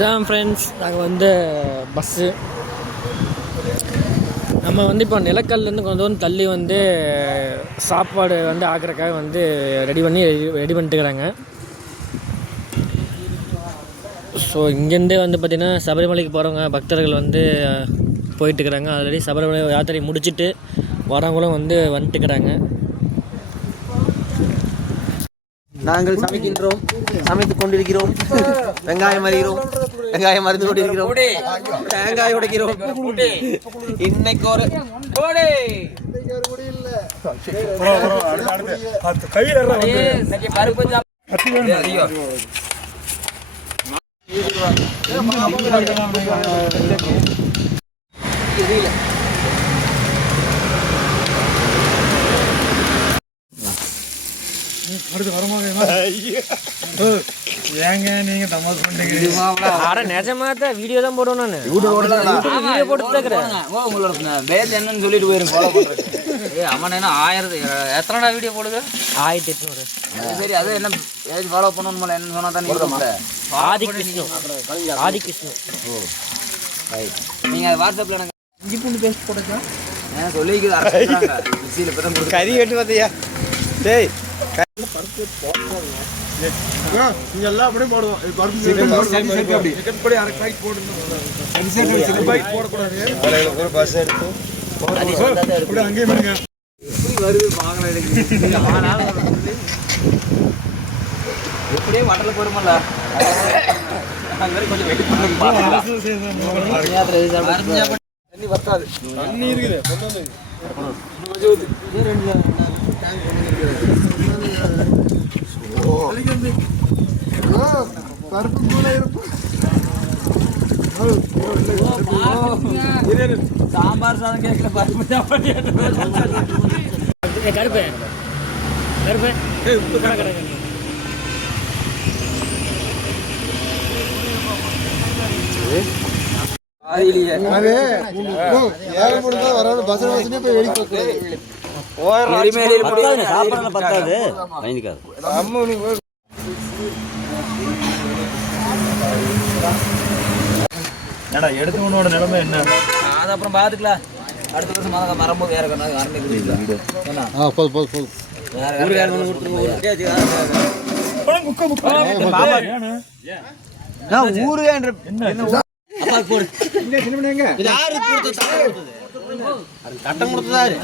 இதுதான் ஃப்ரெண்ட்ஸ், நாங்கள் வந்து பஸ்ஸு. நம்ம வந்து இப்போ நிலக்கல்லேருந்து கொஞ்சம் தூரம் தள்ளி வந்து சாப்பாடு வந்து ஆக்கிறக்காக வந்து ரெடி பண்ணிட்டுக்கிறாங்க. ஸோ இங்கேருந்தே வந்து பார்த்திங்கன்னா சபரிமலைக்கு போகிறவங்க பக்தர்கள் வந்து போயிட்டுருக்குறாங்க. ஆல்ரெடி சபரிமலை யாத்திரை முடிச்சுட்டு வரவங்களும் வந்து வந்துட்டுக்கிறாங்க. நாங்கள் சமைக்கின்றோம், சமைத்துக் கொண்டிருக்கிறோம். வெங்காயம் அறிகிறோம், வெங்காயம் மருந்து கொண்டிருக்கிறோம், தேங்காய் உடைக்கிறோம். இன்னைக்கு ஒரு அடுத்து வரமாங்க ஏங்க நீங்க தமாஸ் பண்றீங்க? நிஜமா தான் வீடியோ தான் போடுவோம். நான் வீடியோ போட்டுக்கிறேன். உங்களோட பேஜ் என்னன்னு சொல்லிட்டு போயிருங்க. ஃபாலோ பண்றேன். அவன் என்ன 1000 எத்தனைடா வீடியோ போடுது? 1800. சரி, அது என்ன பேஜ் ஃபாலோ பண்ணணும்ல என்ன சொன்னா தான் நீங்க ஆதி கிருஷ்ணு. ஓ ரைட். நீங்க வாட்ஸ்அப்ல எனக்கு இஞ்சி பூண்டு பேஸ்ட் போடுங்க. நான் சொல்லிக்குது அரைச்சாங்க. மிக்ஸில பதம் போட்டு கறி வெட்டு பாத்தியா? டேய் பருப்பு போடுறாங்க. நீங்க எல்லாம் அப்படியே போடுவோம். பருப்பு அப்படி அரை பாக்கெட் போடுங்க. சரி பாக்கெட் போட கூடாது. ஒரு பஸ் எடுத்து அப்படியே அங்கேயே விடுங்க. இப்படி வருது வாங்கல எனக்கு. ஆனால எப்படியே வடல போடுமல்ல. அங்க கொஞ்சம் வெயிட் பண்ணி பாருங்க. தண்ணி வத்தாது. தண்ணி இருக்குது. கொண்டு வந்து கொஞ்சம் ஊத்து. இது ரெண்டு டேங்க் பண்ணிருக்கேன். பருப்பு கூட இருக்கும். சாம்பார் சாதம் கேட்கல, பருப்பு சாப்பாடு கருப்பு கருப்பு எடுத்து உன்னோட நிலைமை என்ன? அது அப்புறம் பாத்துக்கலாம். அடுத்த வருஷம் வரும்போது வேற சட்டம் கொடுத்ததாரு.